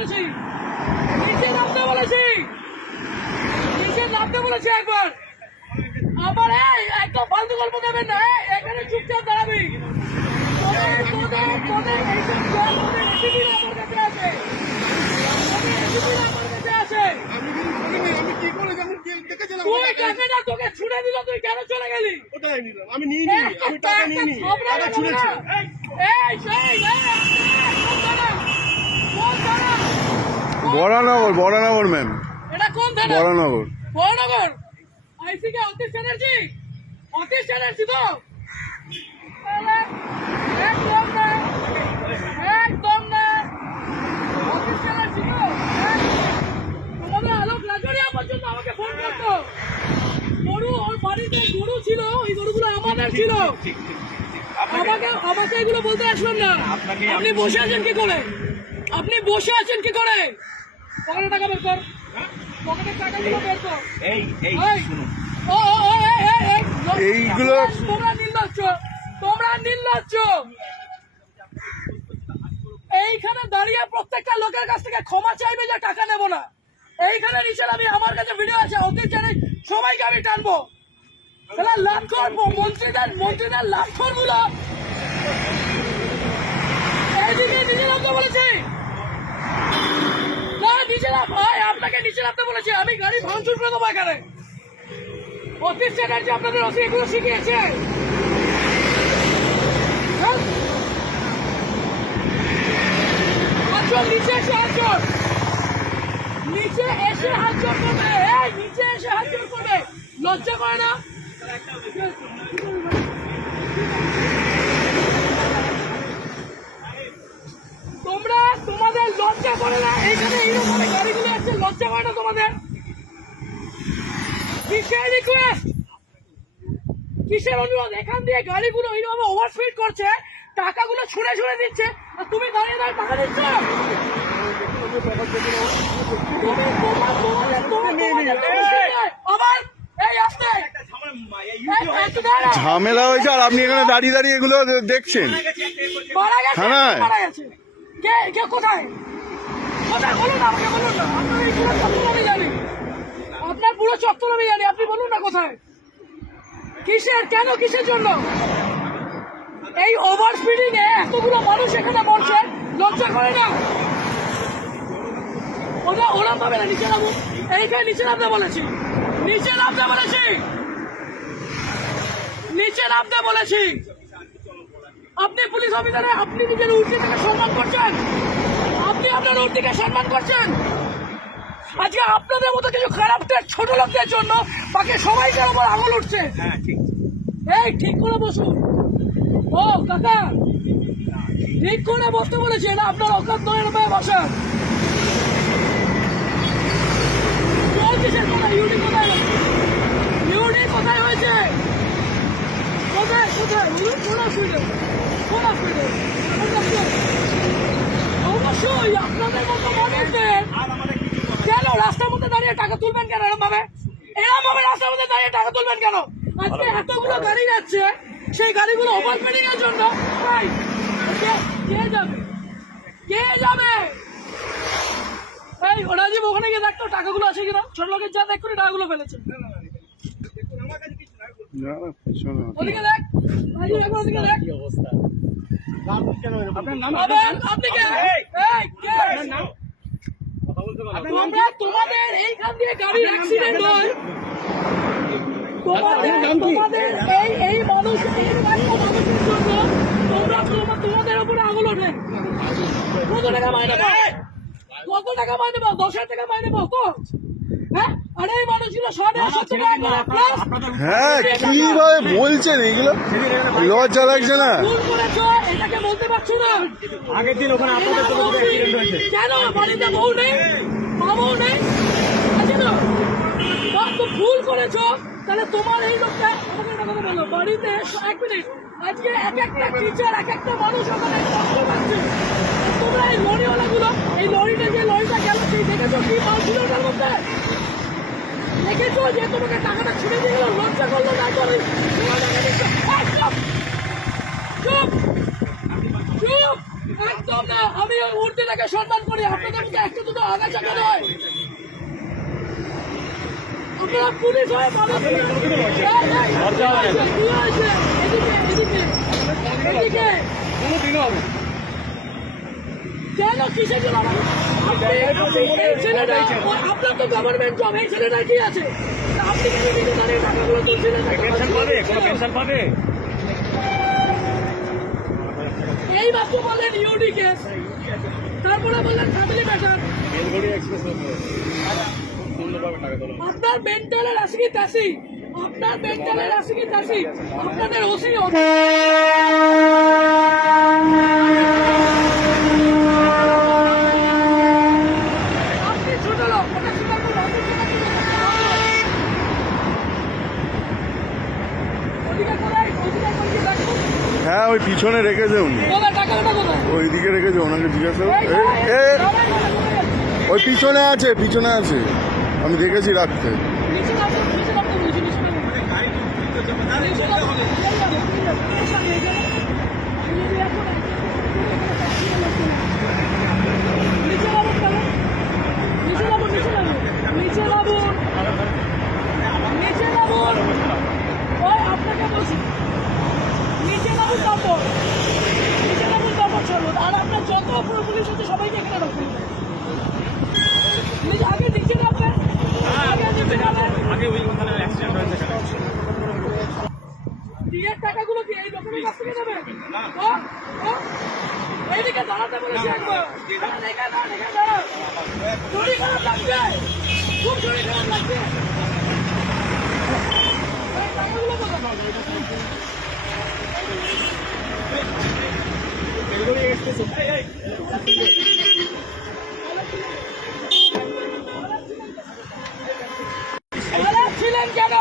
বলেছি, নিচে নামতে বলেছি, নিচে নামতে বলেছি একবার। আমার একদম ফালতু গল্প দেবেন না, এখানে চুপচাপ দাঁড়াবি। তোকে ছুড়ে দিল, তুই কেন চলে গেলি? আমি নিইনি, আমি টাকা নিইনি, টাকা ছুঁড়েছি। বরানগর, বরানগর ম্যাম, এটা কোন থানা? বরানগর। বরানগর আইসি কে অতীশ চ্যাটার্জি? অতীশ চ্যাটার্জি তো একদম না, একদম না, অতীশ চ্যাটার্জি তো। তোমাদের আলোক লাজরিয়া পর্যন্ত আমাকে ফোন করতো। গরু, ওর বাড়িতে গরু ছিল, ওই গরুগুলো আমাদের ছিল। আমাকে এগুলো বলতে আসবেন না। আপনি বসে আছেন কি করে? আপনি বসে আছেন কি করে? পকেটে টাকা বের কর, পকেটের টাকাগুলো বের কর। এইগুলো তোমরা নির্লজ্জ, তোমরা নির্লজ্জ। এইখানে দাঁড়িয়ে প্রত্যেকটা লোকের কাছ থেকে ক্ষমা চাইবে যে টাকা নেবো না। এইখানে নিচে আমি, আমার কাছে ভিডিও আছে, ওকে জানি সবাইকে আমি টানবো। লাভ করবো মন্ত্রীদের লাভ করবো না। এইদিকে নিচে নামতে বলেছি না, নিচে নাম ভাই, আপনাকে নিচে নামতে বলেছি। আমি গাড়ি ভাঙচুর করে দেবো এখানে। অতীশ চ্যাটার্জি আপনাদের অতি এগুলো শিখিয়েছে। নিচে এসে হাত জোর, নিচে এসে হাত জোর করবে, নিচে এসে হাত জোর করবে। লজ্জা করে না? তোমরা, তোমাদের লজ্জা করে না? এইখানে এইরকম গাড়িগুলো আছে, লজ্জা করে না তোমাদের? কিসের রিকোয়েস্ট, কিসের অনুরোধ? এখান দিয়ে গাড়িগুলো এইভাবে ওভারস্পিড করছে, টাকাগুলো ছুঁড়ে ছুঁড়ে দিচ্ছে, আর তুমি দাঁড়িয়ে দাঁড়িয়ে টাকা দিচ্ছ। ঝামেলা হয়েছে আর আপনি এখানে দাঁড়িয়ে দাঁড়িয়ে এগুলো দেখছেন। থানায় কে কোথায়? কোথায় বলুন, আমাকে বলুন না। আপনার এই পুরো চত্বর আমি জানি, আপনার পুরো চত্বর আমি জানি। আপনি বলুন না কোথায়, কিসের, কেন, কিসের জন্য? এই ওভার স্পিডিং এ এতগুলো মানুষ এখানে মরছে, লজ্জা করে না? ওরা পাবে না। নিচে নামো, এইখানে নিচে নামতে বলেছি, নিচে নামতে বলেছি, নিচে নামতে বলেছি। আপনি পুলিশ অফিসারে, আপনি নিজের উর্দিকে সম্মান করছেন, আপনি আপনার উর্দিকে সম্মান করছেন। আজকে আপনাদের মতো কিছু খারাপ ছোট লোকদের জন্য বাকি সবাইকার উপর আঙুল উঠছে। এই ঠিক করে বসুন। ও কাকা, ঠিক করে বসতে বলেছি, এটা আপনার অকাত নয়, রূপায় বসেন। ইউডি কোথায়, ইউডি কোথায় হয়েছে? কোথায় কোথায় কোন অসুবিধা, কোন অসুবিধা? অবশ্যই আপনাদের মতো মানুষদের কেন রাস্তার মধ্যে দাঁড়িয়ে টাকা তুলবেন কেন? এরকম ভাবে, এরকম ভাবে রাস্তার মধ্যে দাঁড়িয়ে টাকা তুলবেন কেন? আজকে এতগুলো গাড়ি যাচ্ছে, সেই গাড়িগুলো ওভারস্পিডিং এর জন্য কে যাবে, কে যাবে? এই রাজীব, ওখানে গিয়ে দেখতো টাকাগুলো আছে কিনা। ছোট লোকের যা দেখ করে টাকাগুলো ফেলেছে। ওদিকে দেখ রাজীব, একবার ওদিকে দেখ। তোমাদের এইখান দিয়ে গাড়ির অ্যাক্সিডেন্ট হয়, তোমাদের এই মানুষ, মানুষের জন্য তোমাদের উপরে আঙুল ওঠে। কত টাকা মাইনে পাও? কত টাকা মাইনে পাও? 10,000 টাকা মাইনে পাও তো? হ্যাঁ, আর এই মানুষগুলো 170 টাকা। হ্যাঁ, কিভাবে বলছেন এইগুলো? লজ্জা লাগছে না? এটাকে বলতে পারছো না? আগের দিন ওখানে আপনাদের অ্যাক্সিডেন্ট হয়েছে কেন? বাড়িতে বউ নেই, মা বউ নেই, আছে না? ভুল করেছো, তাহলে তোমার এই লোকটা আমাকে একটা কথা বলো। বাড়িতে 1 মিনিট, আজকে এক একটা টিচার, এক একটা মানুষ ওখানে কষ্ট পাচ্ছে। তোমরা এই লরিওয়ালাগুলো, এই লরিটা, যে লরিটা গেল, সেই দেখেছো কি মাল ছিল ওটার মধ্যে? দেখেছো যে তোমাকে টাকাটা ছুড়ে দিয়ে গেল? লজ্জা করলো না? করে চুপ চুপ চুপ, একদম আমি ওই মূর্তিটাকে সম্মান করি, আপনাদের মধ্যে একটা দুটো আগাছা কেন হয়? আপনারা পুলিশ হয়ে পাবেন এদিকে কেন কিসের জন্য আপনার তো গভর্নমেন্ট জব, এই ছেলেটা কি আছে? আপনি কেন নিজে দাঁড়িয়ে টাকাগুলো তুলছিলেন? এই বাপু বললেন ইউডি কেস, তারপরে বললেন ফ্যামিলি ম্যাটার। আপনার মেন্টালের আসি কি তাসি, আপনার মেন্টালের আসি কি তাসি, আপনাদের ওসি আপনি ছোট লোক, ওটা ছোট লোক, ওদিকে কোথায় দেখুন, হ্যাঁ ওই পিছনে রেখেছে উনি, কোথায় টাকাটা কোথায়? ওইদিকে রেখেছে, ওনাকে জিজ্ঞাসা ওই পিছনে আছে, পিছনে আছে, আমি দেখেছি রাখতে। আপনাকে বলছি নিচে নামুন, তারপর নিচে নামুন, তারপর চলুন। আর আপনার যত পুলিশ আছে সবাইকে এখানে রাখুন। আগে নিচে নামবেন, আগে নিচে নামবেন। বিয়ের টাকাগুলো কি এই লোকের কাছ থেকে নেবেন? এইদিকে দাঁড়াতে বলেছি একবার। শরীর খারাপ লাগছে, খুব শরীর খারাপ লাগছে। টাকাগুলো কোথায়? ছিলেন কেন?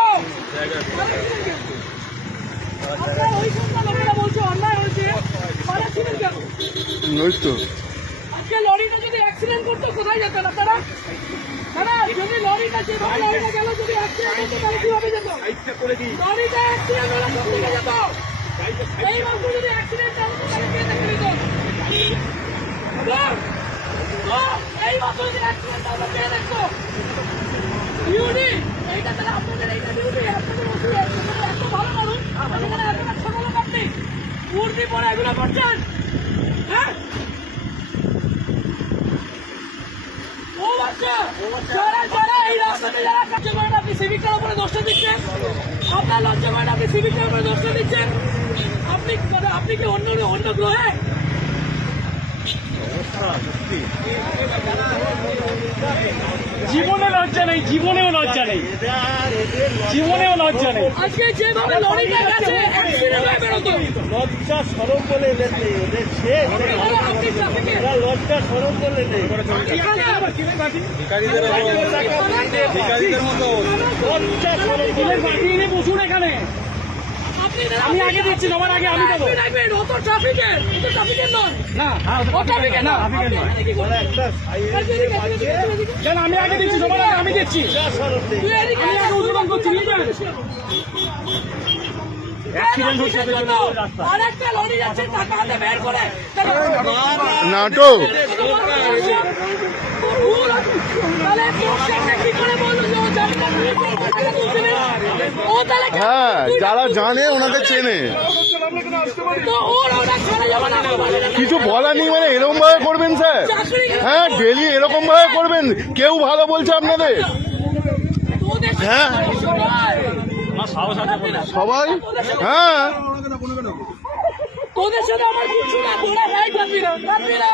আপনার ওই সন্ধ্যা লোকেরা বলছে অন্যায় হয়েছে, ছিলেন কেন? ওই তো আজকে লরিটা যদি অ্যাক্সিডেন্ট করতো কোথায় যেতেন আপনারা? যদি লরিটা যেভাবে লরিটা গেল, যদি অ্যাক্সিডেন্ট হতো তাহলে কিভাবে যেত? লরিটা অ্যাক্সিডেন্ট হলে কোন দিকে যেত? এই মাত্র যদি অ্যাক্সিডেন্ট হতো তাহলে কে দেখে নিত? এই মাত্র যদি অ্যাক্সিডেন্ট হতো কে দেখতো? ইউডি এইটা তাহলে আপনাদের এইটা ডিউটি, আপনাদের ওসি এত ভালো মানুষ, আপনাদের এতটা ছোট লোক আপনি মূর্তি পরে এগুলো করছেন? হ্যাঁ ও বাচ্চা, যারা যারা এই রাস্তাতে যারা কাছে করেন, আপনি সিভিকটার উপরে দোষটা দিচ্ছেন। আপনার লজ্জা করেন, আপনি সিভিকটার উপরে দোষটা দিচ্ছেন। আপনি কি অন্য গ্রহে? জীবনে লজ্জা নেই, জীবনেও লজ্জা নেই, জীবনেও লজ্জা নেই। আজকে যেভাবে লরিটা গেছে অ্যাক্সিডেন্ট হয়ে বেরোতো, লজ্জা সরম বলে এদের নেই, ওদের শেষ আপনি ট্রাফিকে লজ্জা সরম বলে নেই। বসুন এখানে, আমি আগে দিচ্ছি, তোমার আগে আমি দেবো। অত ট্রাফিকের, এটা ট্রাফিকের নয়। না ও ট্রাফিকের না, আমি আগে দিচ্ছি, তোমার আগে আমি দিচ্ছি। তুই এদিকে উদ্বোধন করছি, অ্যাক্সিডেন্ট হচ্ছে আর একটা লরি যাচ্ছে, টাকা হাতে বের করে নাটক। তাহলে কি করে বললো যে ও জানটা ও তাহলে হ্যাঁ যারা জানে ওনাকে চেনে, তো ওর ওরা ছেড়ে যাবে না। কিছু বলার নেই, মানে এরকম ভাবে করবেন স্যার? হ্যাঁ ডেলি এরকম ভাবে করবেন? কেউ ভালো বলছে আপনাদের? হ্যাঁ সবাই, হ্যাঁ তোদের সাথে আমার কিছু না, তোরা ভাই কাঁদবি না, কাঁদবি না,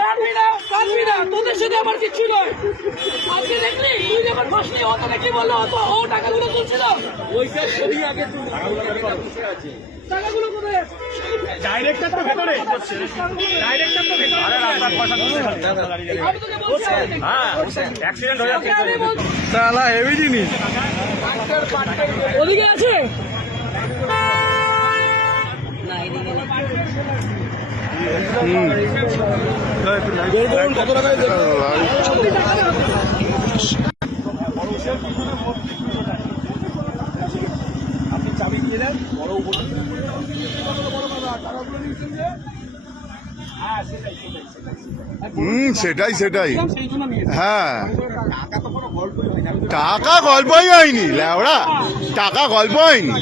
কাঁদবি না, কাঁদবি না, তোদের সাথে আমার কিছু নয়। আজকে দেখলি তুই যখন বসলি, ও তোকে কি বললো? ও টাকাগুলো তুলছিল, টাকাগুলো কোথায়? ডাইরেক্টর তো ভেতরে, ডাইরেক্টর তো ভেতরে। আমি তোকে বলছি, অ্যাক্সিডেন্ট হয়ে যাচ্ছে। আমি বলছি তাহলে হেভি জিনিস। ওদিকে আছে কত টাকায় আপনি চাবি দিলেন, বড় সেটাই সেটাই সেই জন্য নিয়েছি। হ্যাঁ টাকা গল্পই হয়নি ল্যাওড়া, টাকা গল্প হয়নি।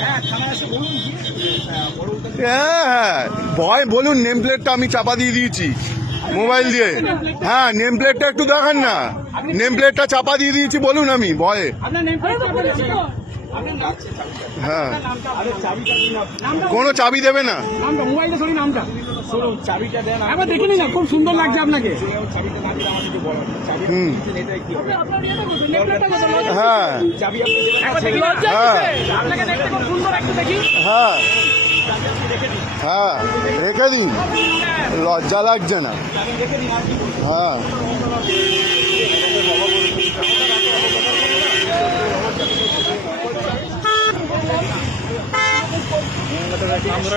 হ্যাঁ হ্যাঁ ভয় বলুন, নেম প্লেটটা আমি চাপা দিয়ে দিয়েছি মোবাইল দিয়ে। হ্যাঁ নেম প্লেটটা একটু দেখান না, নেম প্লেটটা চাপা দিয়ে দিয়েছি বলুন আমি ভয়ে। আপনার নেম আরে তো বলেছি তো। হ্যাঁ নামটা কোনো চাবি দেবে না। নামটা মোবাইলটা সরি নামটা একবার দেখে নিন না, খুব সুন্দর লাগছে আপনাকে। হুম আপনার ইয়েটা কোথায়? নেকলেসটা কোথায়? লজ্জা হ্যাঁ একবার দেখি না? লজ্জা হ্যাঁ। কিসের? আপনাকে দেখতে খুব সুন্দর, একটু দেখি। হ্যাঁ হ্যাঁ রেখে দিন, লজ্জা লাগছে না। হ্যাঁ আমরা